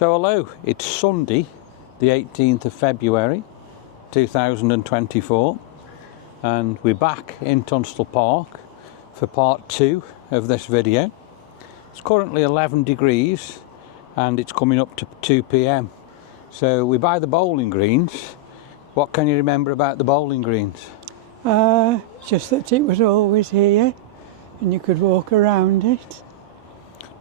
So hello, it's Sunday the 18th of February 2024 and we're back in Tunstall Park for part 2 of this video. It's currently 11 degrees and it's coming up to 2 p.m. So we're by the bowling greens. What can you remember about the bowling greens? Just that it was always here and you could walk around it.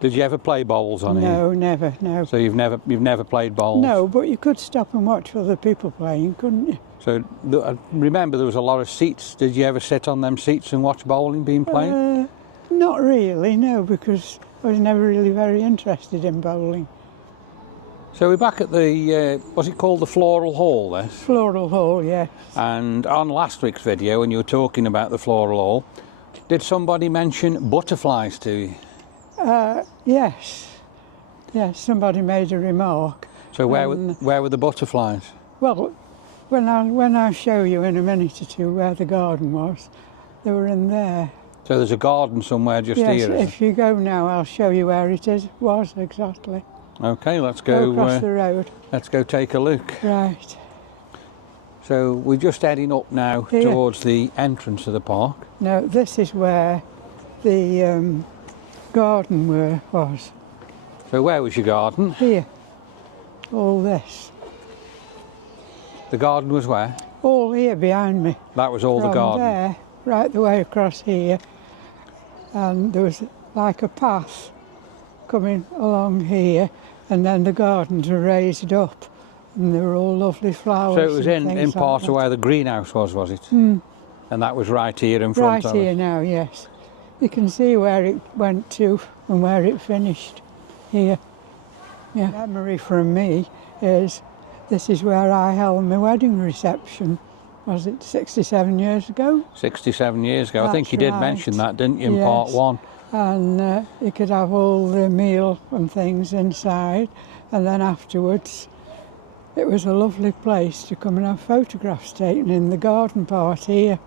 Did you ever play bowls on here? No, never, no. So you've never played bowls? No, but you could stop and watch other people playing, couldn't you? So I remember there was a lot of seats. Did you ever sit on them seats and watch bowling being played? Not really, no, because I was never really very interested in bowling. So we're back at the, what's it called, the Floral Hall there? Floral Hall, yes. And on last week's video, when you were talking about the Floral Hall, did somebody mention butterflies to you? Yes. Yes, somebody made a remark. So where were the butterflies? Well, when I show you in a minute or two where the garden was, they were in there. So there's a garden somewhere just yes, here? Yes, if you go now, I'll show you where it was exactly. Okay, let's go across the road. Let's go take a look. Right. So we're just heading up now towards the entrance of the park. No, this is where the garden was. So where was your garden? Here. All this. The garden was where? All here behind me. That was all the garden? From there, right the way across here. And there was like a path coming along here, and then the gardens were raised up, and there were all lovely flowers. So it was in part like of where the greenhouse was it? Mm. And that was right here in front of us? Right here now, yes. You can see where it went to and where it finished here. Yeah. Memory from me is this is where I held my wedding reception. Was it 67 years ago? 67 years ago. That's I think you did right. mention that, didn't you, in yes. part 1? And you could have all the meal and things inside, and then afterwards it was a lovely place to come and have photographs taken in the garden part here.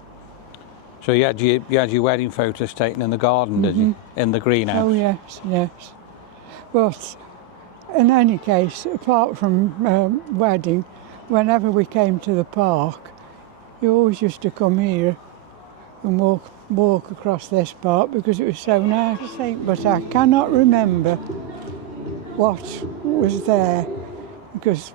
So you had your wedding photos taken in the garden, did you? In the greenhouse? Oh yes, yes. But in any case, apart from wedding, whenever we came to the park, you always used to come here and walk across this part because it was so nice. But I cannot remember what was there because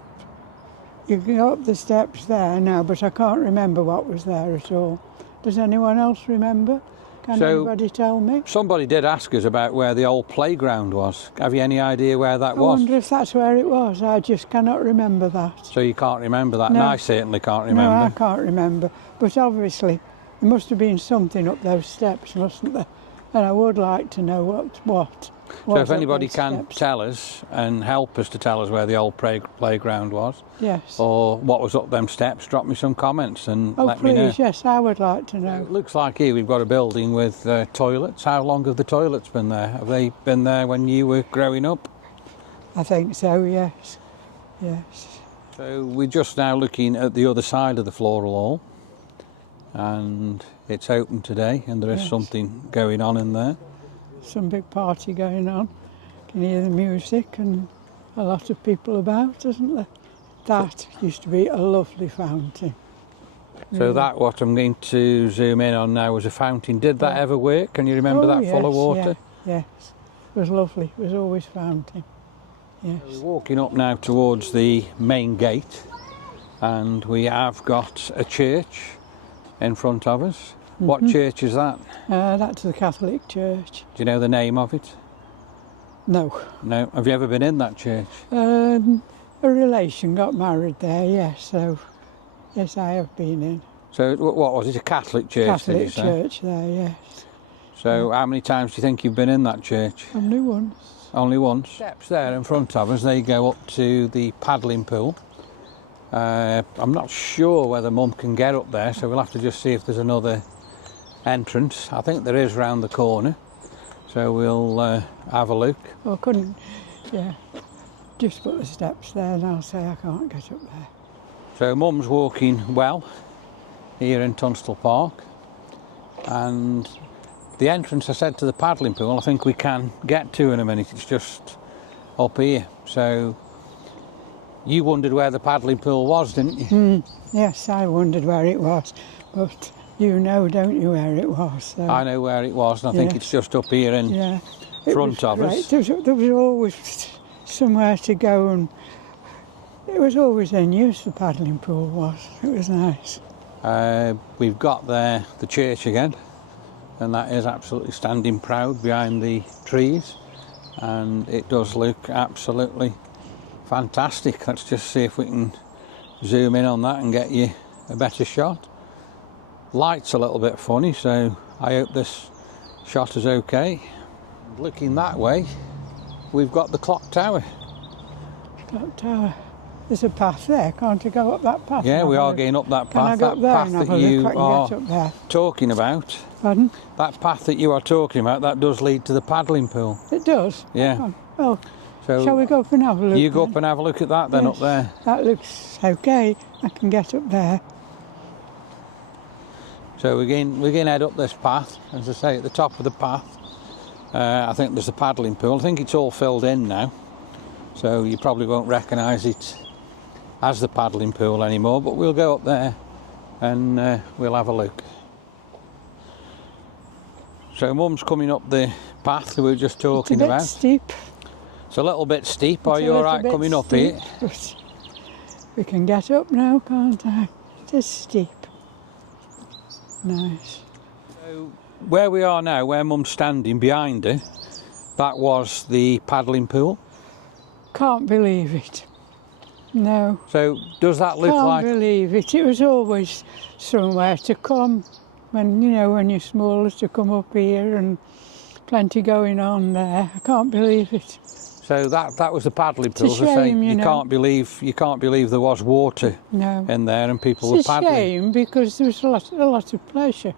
you can go up the steps there now, but I can't remember what was there at all. Does anyone else remember? Can anybody tell me? Somebody did ask us about where the old playground was. Have you any idea where that was? I wonder if that's where it was. I just cannot remember that. So you can't remember that? No. And I certainly can't remember. No, I can't remember. But obviously there must have been something up those steps, mustn't there? And I would like to know what. So if anybody can tell us and help us to tell us where the old playground was, yes, or what was up them steps, drop me some comments and let me know. Oh please, yes, I would like to know. It looks like here we've got a building with toilets. How long have the toilets been there? Have they been there when you were growing up? I think so, yes. Yes. So we're just now looking at the other side of the Floral Hall, and it's open today and there is something going on in there. Some big party going on. You can hear the music and a lot of people about, isn't there? That used to be a lovely fountain. So that, what I'm going to zoom in on now, was a fountain. Did that ever work? Can you remember that full of water? Yes, it was lovely. It was always fountain. Yes. We're walking up now towards the main gate, and we have got a church in front of us. What church is that? That's the Catholic Church. Do you know the name of it? No. No. Have you ever been in that church? A relation got married there, yes, so yes, I have been in. So what was it, a Catholic church? Catholic did you say? church there, yes. So how many times do you think you've been in that church? Only once. Only once. Steps there in front of us, they go up to the paddling pool. I'm not sure whether Mum can get up there, so we'll have to just see if there's another entrance. I think there is round the corner, so we'll have a look. Well, couldn't, just put the steps there and I'll say I can't get up there. So Mum's walking well here in Tunstall Park, and the entrance, I said, to the paddling pool, I think we can get to in a minute. It's just up here, so You wondered where the paddling pool was, didn't you? Yes, I wondered where it was, but you know, don't you, where it was? So, I know where it was, and I think yes. it's just up here in front of us. There was always somewhere to go, and it was always in use, the paddling pool was. It was nice. We've got there the church again, and that is absolutely standing proud behind the trees, and it does look absolutely fantastic. Let's just see if we can zoom in on that and get you a better shot. Light's a little bit funny, so I hope this shot is okay. Looking that way, we've got the clock tower. Clock tower. There's a path there, can't I go up that path? Yeah, we are going up that Can I path. go That up there path and have that a you look? I can are get up there. talking about. Pardon? That path that you are talking about, that does lead to the paddling pool. It does? Yeah. Oh, well, So shall we go up and have a look? you go then? up and have a look at that then Yes, up there. That looks okay. I can get up there. So we're going to head up this path. As I say, at the top of the path, I think there's a paddling pool. I think it's all filled in now, so you probably won't recognise it as the paddling pool anymore, but we'll go up there and we'll have a look. So Mum's coming up the path that we were just talking It's a bit about. steep. It's a little bit steep. Are It's a you all little right bit coming up steep, here? but we can get up now, can't I? It is steep. Nice. So where we are now, where Mum's standing behind her, that was the paddling pool. Can't believe it. No. So does that look Can't like... believe it. It was always somewhere to come when, you know, when you're smaller, to come up here, and plenty going on there. I can't believe it. So that was the paddling pool. It's a As I say, shame, you know. can't believe there was water No. in there and people It's were a paddling. shame because there was a lot of pleasure.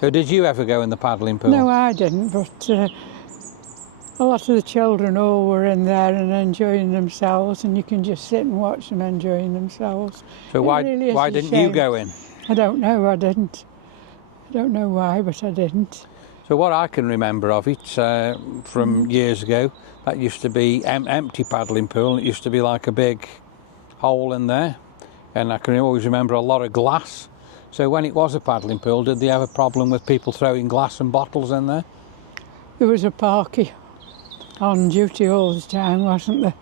So did you ever go in the paddling pool? No, I didn't, but a lot of the children all were in there and enjoying themselves, and you can just sit and watch them enjoying themselves. So It why really is why a didn't you shame. go in? I don't know, I didn't. I don't know why, but I didn't. So what I can remember of it from years ago, that used to be empty paddling pool. It used to be like a big hole in there, and I can always remember a lot of glass. So when it was a paddling pool, did they have a problem with people throwing glass and bottles in there? There was a parkie on duty all the time, wasn't there?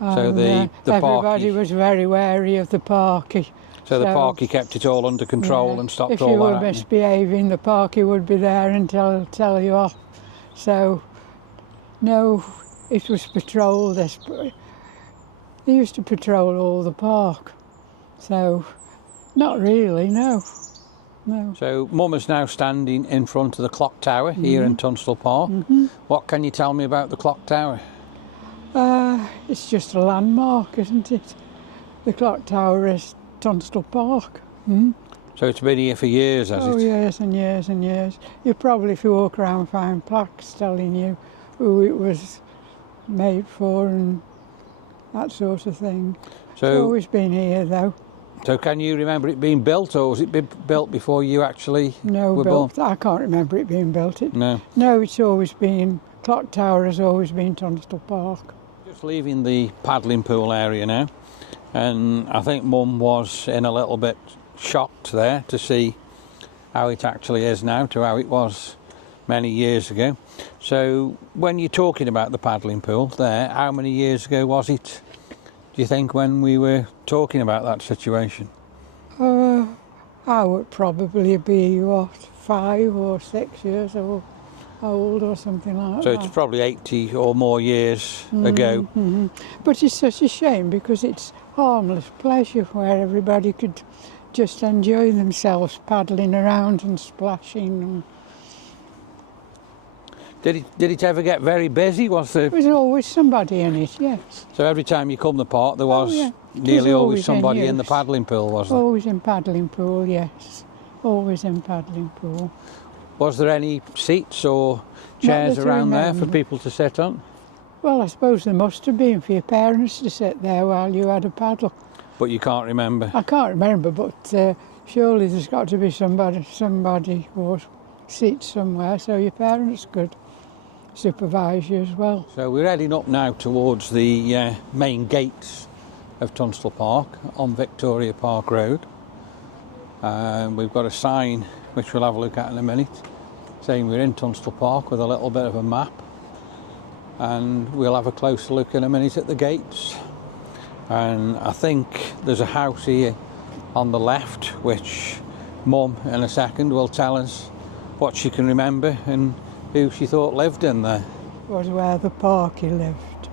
So And, the everybody parkie, was very wary of the parkie. so the parkie kept it all under control Yeah, and stopped if all you that were happening. misbehaving, the parkie would be there and tell you off. So, no, it was patrolled. They used to patrol all the park. So, not really, no. No. So Mum is now standing in front of the clock tower here in Tunstall Park. What can you tell me about the clock tower? It's just a landmark, isn't it? The clock tower is Tunstall Park. So it's been here for years, has Oh, it? years and years and years. You probably, if you walk around, find plaques telling you who it was made for and that sort of thing. It's So, always been here, though. so can you remember it being built, or was it been built before you actually No, were built. I can't remember it being built. born? No. No, it's always been, clock tower has always been Tunstall Park. Just leaving the paddling pool area now, and I think Mum was in a little bit shocked there to see how it actually is now to how it was many years ago. So when you're talking about the paddling pool there, how many years ago was it, do you think, when we were talking about that situation? I would probably be, 5 or 6 years old or something like So that. it's probably 80 or more years ago. But it's such a shame because it's harmless pleasure where everybody could just enjoy themselves paddling around and splashing. Did it ever get very busy? There was always somebody in it, yes. So every time you come to the park, there was yeah. It nearly was always always in somebody in the use. paddling pool, was there? Always in paddling pool, yes. Always in paddling pool. Was there any seats or chairs that I around there for remember. people to sit on? Well, I suppose there must have been for your parents to sit there while you had a paddle. But you can't remember. I can't remember, but surely there's got to be somebody or seats somewhere so your parents could supervise you as well. So we're heading up now towards the main gates of Tunstall Park on Victoria Park Road. We've got a sign which we'll have a look at in a minute saying we're in Tunstall Park with a little bit of a map, and we'll have a closer look in a minute at the gates. And I think there's a house here on the left which Mum in a second will tell us what she can remember and who she thought lived in there. Was where the parky lived,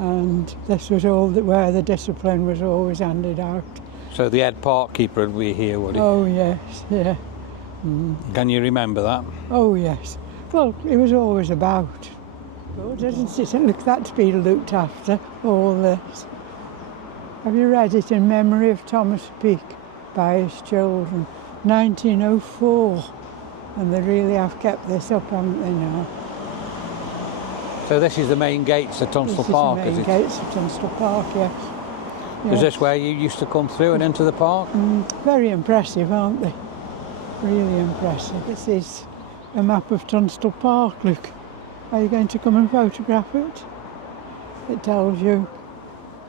and this was all where the discipline was always handed out. So the head park keeper would be here, would he? Oh yes, yeah. Can you remember that? Oh yes. Well, it was always about. Good, isn't it? Look, that's been looked after, all this. Have you read it, In Memory of Thomas Peake by his children, 1904? And they really have kept this up, haven't they now? So this is the main gates of Tunstall Park, is it? This is the main gates of Tunstall Park, yes. Is this where you used to come through and into the park? Very impressive, aren't they? Really impressive. This is a map of Tunstall Park, look. Are you going to come and photograph it? It tells you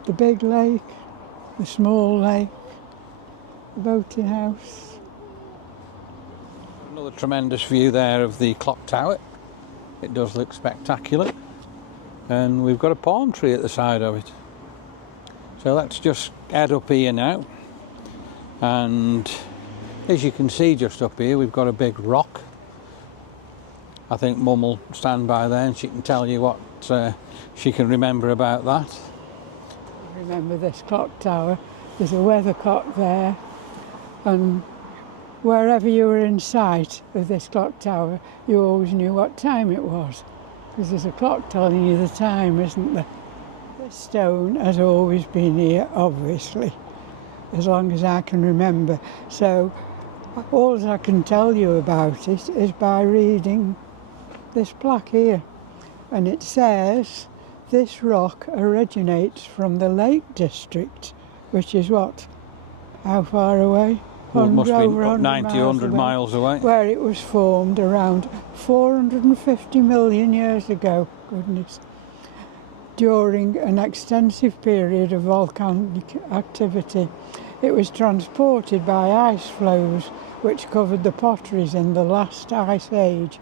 the big lake, the small lake, the boating house. Another tremendous view there of the clock tower. It does look spectacular. And we've got a palm tree at the side of it. So let's just head up here now. And as you can see just up here, we've got a big rock. I think Mum will stand by there and she can tell you what she can remember about that. Remember this clock tower, there's a weathercock there, and wherever you were in sight of this clock tower, you always knew what time it was, because there's a clock telling you the time, isn't there? This stone has always been here, obviously, as long as I can remember. So all I can tell you about it is by reading this plaque here, and it says this rock originates from the Lake District, which is what? How far away? Well, it must be over 90, 100 miles away. Where it was formed around 450 million years ago, goodness, during an extensive period of volcanic activity. It was transported by ice flows which covered the potteries in the last ice age.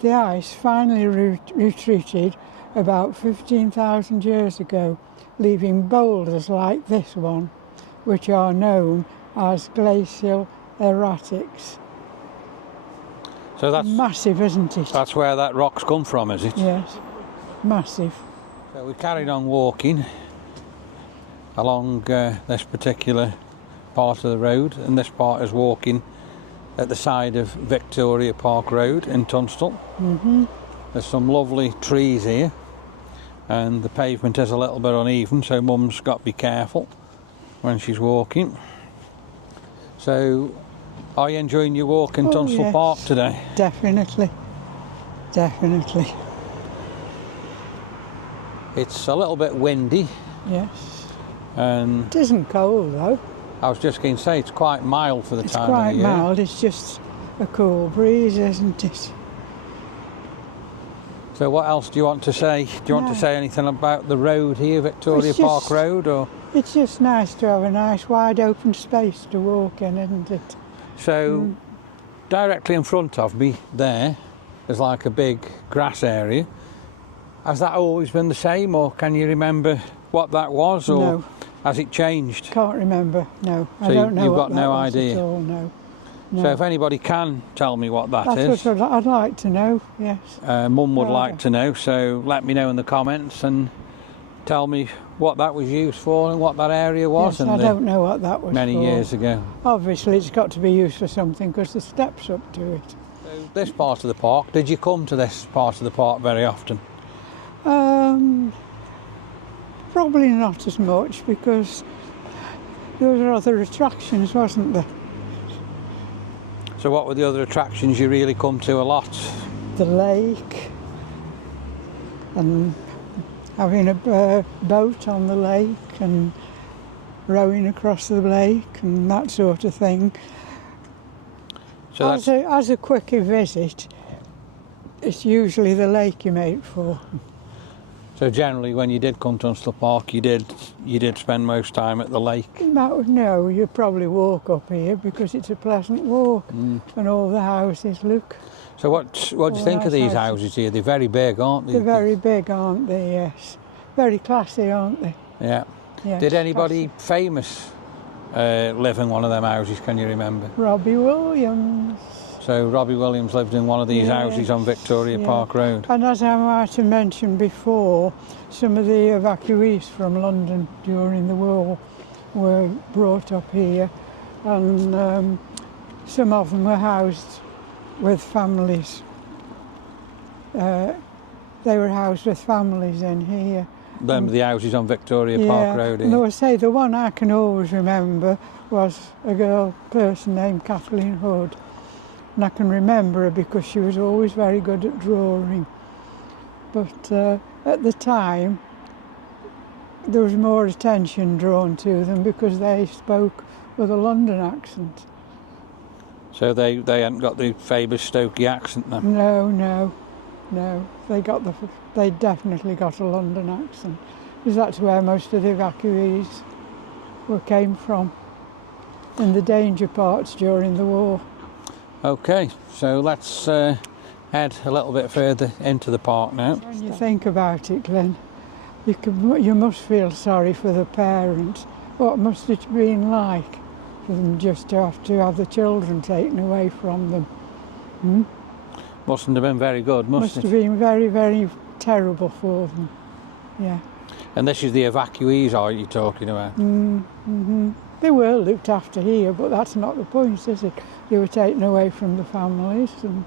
The ice finally retreated about 15,000 years ago, leaving boulders like this one, which are known as glacial erratics. So that's massive, isn't it? That's where that rock's come from, is it? Yes, massive. So we carried on walking along this particular part of the road, and this part is walking at the side of Victoria Park Road in Tunstall. There's some lovely trees here, and the pavement is a little bit uneven, so Mum's got to be careful when she's walking. So, are you enjoying your walk in Tunstall Park today? Definitely, definitely. It's a little bit windy. Yes. And it isn't cold though. I was just going to say it's quite mild for the time of the year. It's quite mild, it's just a cool breeze, isn't it? So what else do you want to say? Do you want to say anything about the road here, Victoria Park Road? Or it's just nice to have a nice wide open space to walk in, isn't it? So directly in front of me there is like a big grass area. Has that always been the same, or can you remember what that was, or no. Has it changed? Can't remember, no. So I don't know you've what got that no was idea? at all, no. No. So if anybody can tell me what that is, that's what I'd like to know, yes. Mum would like to know, so let me know in the comments and tell me what that was used for and what that area was. Yes, I don't know what that was many for. years ago. Obviously it's got to be used for something because the steps up to it. So this part of the park, did you come to this part of the park very often? Probably not as much, because there were other attractions, wasn't there? So what were the other attractions you really come to a lot? The lake, and having a boat on the lake and rowing across the lake and that sort of thing. So as a quickie visit, it's usually the lake you make for. So generally, when you did come to Tunstall Park, you did spend most time at the lake. No, you probably walk up here because it's a pleasant walk, and all the houses look. So what do you think of these houses here? They're very big, aren't they? They're very big, aren't they? Yes, very classy, aren't they? Yeah. Yes, Did anybody famous live in one of them houses? Can you remember? Robbie Williams. So Robbie Williams lived in one of these houses on Victoria Park Road. And as I might have mentioned before, some of the evacuees from London during the war were brought up here, and some of them were housed with families. They were housed with families in here. The houses on Victoria Park Road. And I say the one I can always remember was a person named Kathleen Hood. And I can remember her because she was always very good at drawing. But at the time, there was more attention drawn to them because they spoke with a London accent. So they hadn't got the famous Stokey accent then? No. They definitely got a London accent. Because that's where most of the evacuees came from, in the danger parts during the war. Okay, so let's head a little bit further into the park now. When you think about it, Glenn, you must feel sorry for the parents. What must it have been like for them just to have the children taken away from them? Mustn't have been very good, must it? Must have been very, very terrible for them, yeah. And this is the evacuees, are you talking about? They were looked after here, but that's not the point, is it? They were taken away from the families, and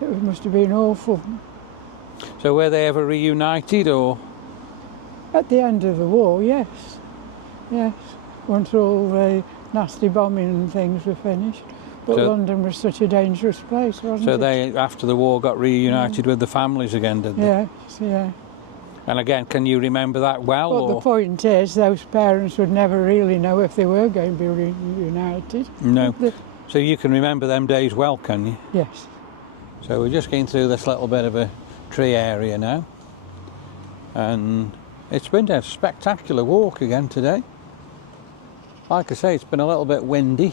it must have been awful. So were they ever reunited, or? At the end of the war, yes. Once all the nasty bombing and things were finished. But London was such a dangerous place, wasn't it? So they, after the war, got reunited with the families again, did they? Yes, yeah. And again, can you remember that well? But the point is, those parents would never really know if they were going to be reunited. No. So you can remember them days well, can you? Yes. So we're just going through this little bit of a tree area now. And it's been a spectacular walk again today. Like I say, it's been a little bit windy.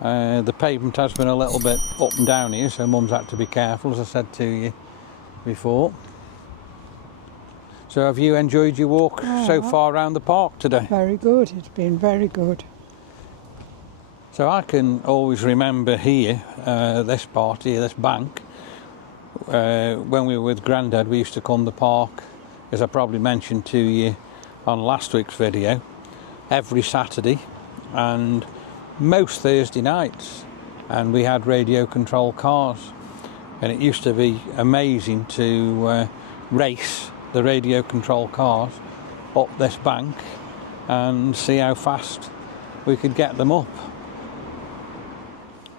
The pavement has been a little bit up and down here, so Mum's had to be careful, as I said to you before. So have you enjoyed your walk so far around the park today? Very good, it's been very good. So I can always remember here, this part here, this bank, when we were with Grandad, we used to come to the park, as I probably mentioned to you on last week's video, every Saturday and most Thursday nights, and we had radio control cars, and it used to be amazing to race the radio control cars up this bank and see how fast we could get them up.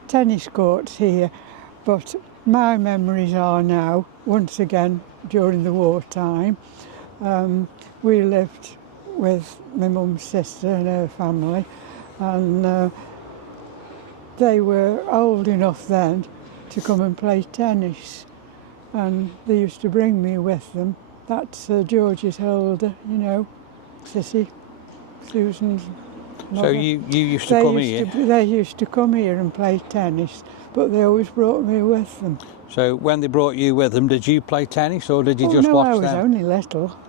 Tennis courts here, but my memories are now, once again during the wartime, we lived with my mum's sister and her family, and they were old enough then to come and play tennis, and they used to bring me with them. That's George's older, you know, Sissy, Susan's mother. So you used to come here? They used to come here and play tennis, but they always brought me with them. So when they brought you with them, did you play tennis or did you just watch them? No, I was only little.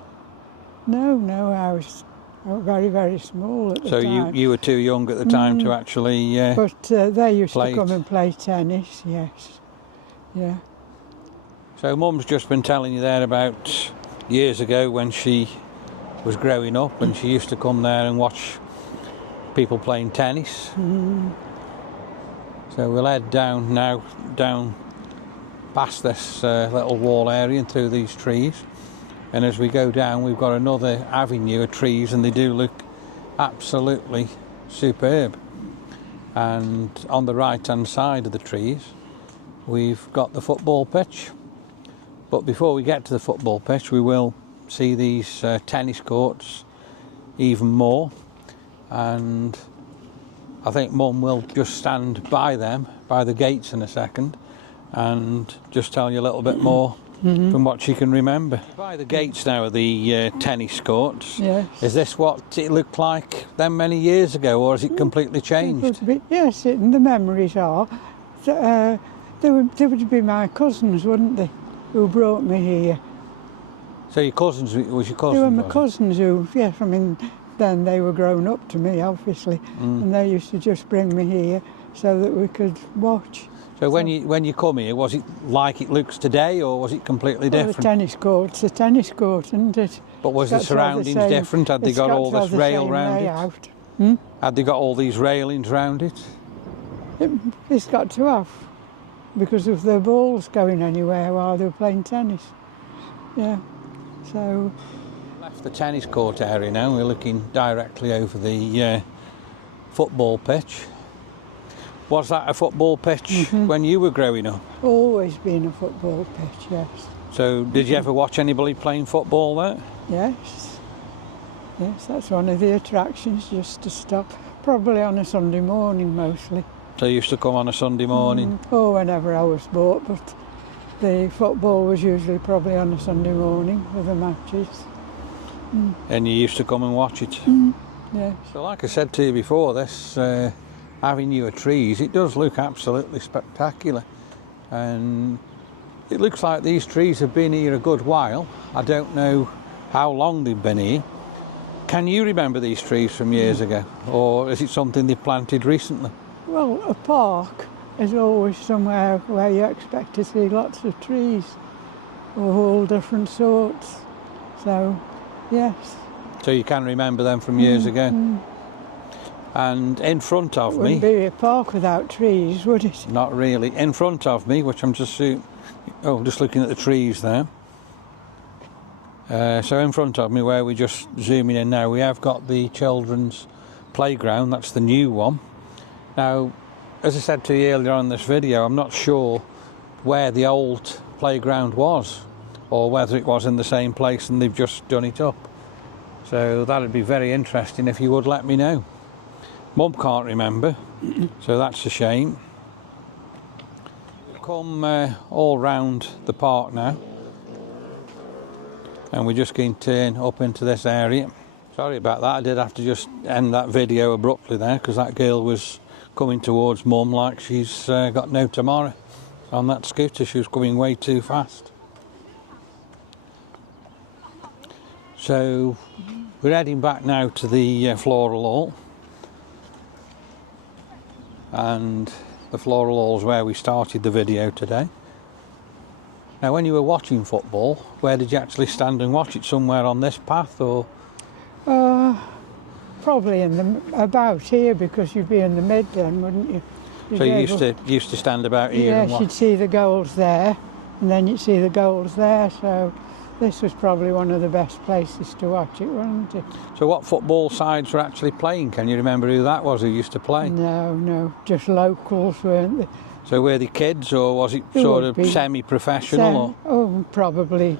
No, I was very, very small at the time. So you were too young at the time to actually But they used to come and play tennis, yes. Yeah. So Mum's just been telling you there about years ago when she was growing up, and she used to come there and watch people playing tennis. So we'll head down now, down past this little wall area and through these trees. And as we go down, we've got another avenue of trees, and they do look absolutely superb. And on the right-hand side of the trees, we've got the football pitch. But before we get to the football pitch, we will see these tennis courts even more. And I think Mum will just stand by them, by the gates in a second, and just tell you a little bit more from what she can remember. By the gates now of the tennis courts, Yes. is this what it looked like then many years ago, or has it completely changed? Yes, the memories are. They would be my cousins, wouldn't they, who brought me here. So your cousins, was your cousins? They were my cousins who, yes, I mean, then they were grown up to me, obviously, and they used to just bring me here so that we could watch. So when you come here, was it like it looks today, or was it completely different? The tennis court's a tennis court, isn't it? But was the surroundings different? Had they got all this rail round it? Had they got all these railings round it? It's got to have, because of the balls going anywhere while they were playing tennis. Yeah, so... Left the tennis court area now, we're looking directly over the football pitch. Was that a football pitch when you were growing up? Always been a football pitch, yes. So did you ever watch anybody playing football there? Yes. Yes, that's one of the attractions, just to stop. Probably on a Sunday morning mostly. So you used to come on a Sunday morning? Or whenever I was bored, but the football was usually probably on a Sunday morning with the matches. And you used to come and watch it? Yes. So like I said to you before, this avenue of trees, it does look absolutely spectacular. And it looks like these trees have been here a good while. I don't know how long they've been here. Can you remember these trees from years ago? Or is it something they planted recently? Well, a park is always somewhere where you expect to see lots of trees of all different sorts. So, yes. So you can remember them from years ago? And in front of me... It wouldn't be a park without trees, would it? Not really. In front of me, which I'm just looking at the trees there. So in front of me, where we're just zooming in now, we have got the children's playground. That's the new one. Now, as I said to you earlier on in this video, I'm not sure where the old playground was, or whether it was in the same place and they've just done it up. So that would be very interesting if you would let me know. Mum can't remember, so that's a shame. We've come all round the park now, and we're just going to turn up into this area. Sorry about that, I did have to just end that video abruptly there, because that girl was coming towards Mum like she's got no tomorrow on that scooter. She was going way too fast. So we're heading back now to the floral hall. And the floral hall is where we started the video today. Now, when you were watching football, where did you actually stand and watch it? Somewhere on this path, or? Probably about here, because you'd be in the mid then, wouldn't you? So you used to stand about here and watch? Yes, you'd see the goals there, and then you'd see the goals there, so this was probably one of the best places to watch it, wasn't it? So what football sides were actually playing? Can you remember who that was who used to play? No, just locals, weren't they? So were they kids, or was it sort of semi-professional? Probably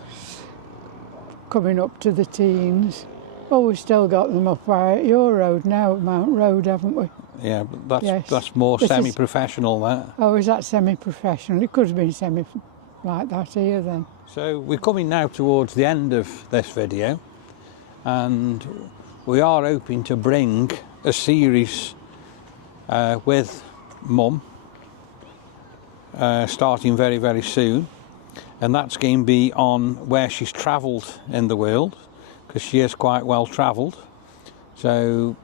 coming up to the teens. Well, we've still got them up by your road now, at Mount Road, haven't we? Yeah, but that's more semi-professional, that. Oh, is that semi-professional? It could have been semi like that here then. So we're coming now towards the end of this video, and we are hoping to bring a series with Mum starting very, very soon, and that's going to be on where she's travelled in the world, because she is quite well travelled. So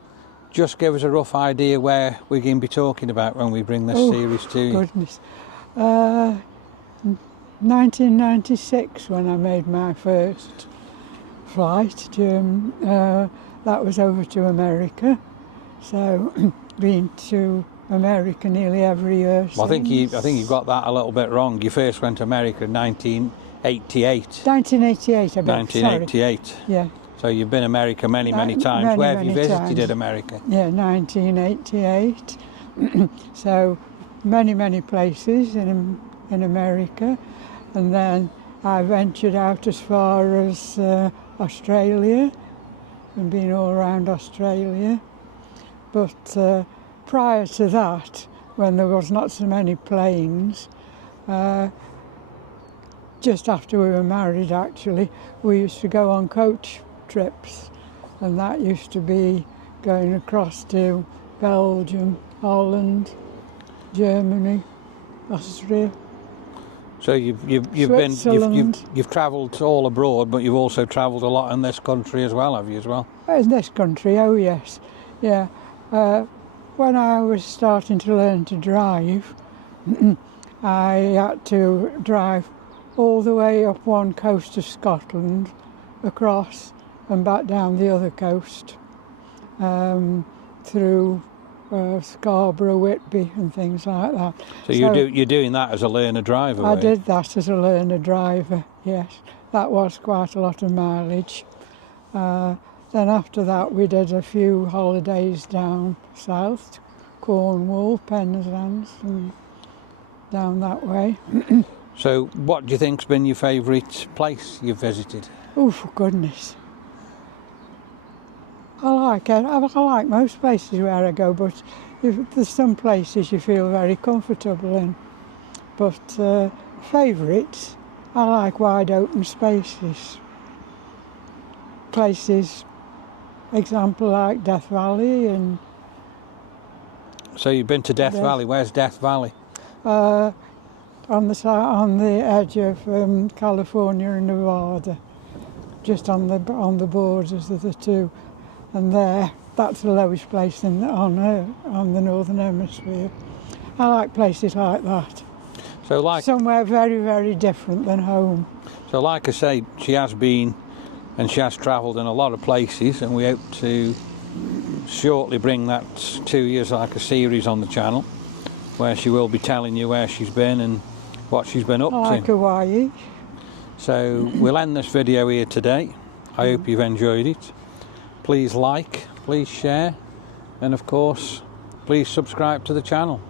just give us a rough idea where we're going to be talking about when we bring this series to you. Goodness. 1996, when I made my first flight to, that was over to America. So been to America nearly every year. Well, I think you got that a little bit wrong. You first went to America in 1988. 1988, I bet. 1988. Sorry. Yeah. So you've been America many times. Where have you visited America? Yeah, 1988. So many places in America. And then I ventured out as far as Australia, and been all around Australia. But prior to that, when there was not so many planes, Just after we were married, actually, we used to go on coach trips, and that used to be going across to Belgium, Holland, Germany, Austria. So you've travelled all abroad, but you've also travelled a lot in this country as well, have you? As well? In this country, oh yes, yeah. When I was starting to learn to drive, I had to drive all the way up one coast of Scotland, across and back down the other coast, through Scarborough, Whitby and things like that. So you're doing that as a learner driver? I did that as a learner driver, yes. That was quite a lot of mileage. Then after that we did a few holidays down south, Cornwall, Penzance and down that way. So what do you think's been your favourite place you've visited? Oh, for goodness. I like it. I like most places where I go, but there's some places you feel very comfortable in. But favourites, I like wide open spaces. Places, example like Death Valley and... So you've been to Death Valley. Where's Death Valley? On the edge of California and Nevada, just on the borders of the two. And that's the lowest place on the Northern Hemisphere. I like places like that. So like somewhere very, very different than home. So like I say, she has been and she has travelled in a lot of places, and we hope to shortly bring that to you as like a series on the channel, where she will be telling you where she's been and what she's been up to. Like Hawaii. So we'll end this video here today. I hope you've enjoyed it. Please like, please share, and of course, please subscribe to the channel.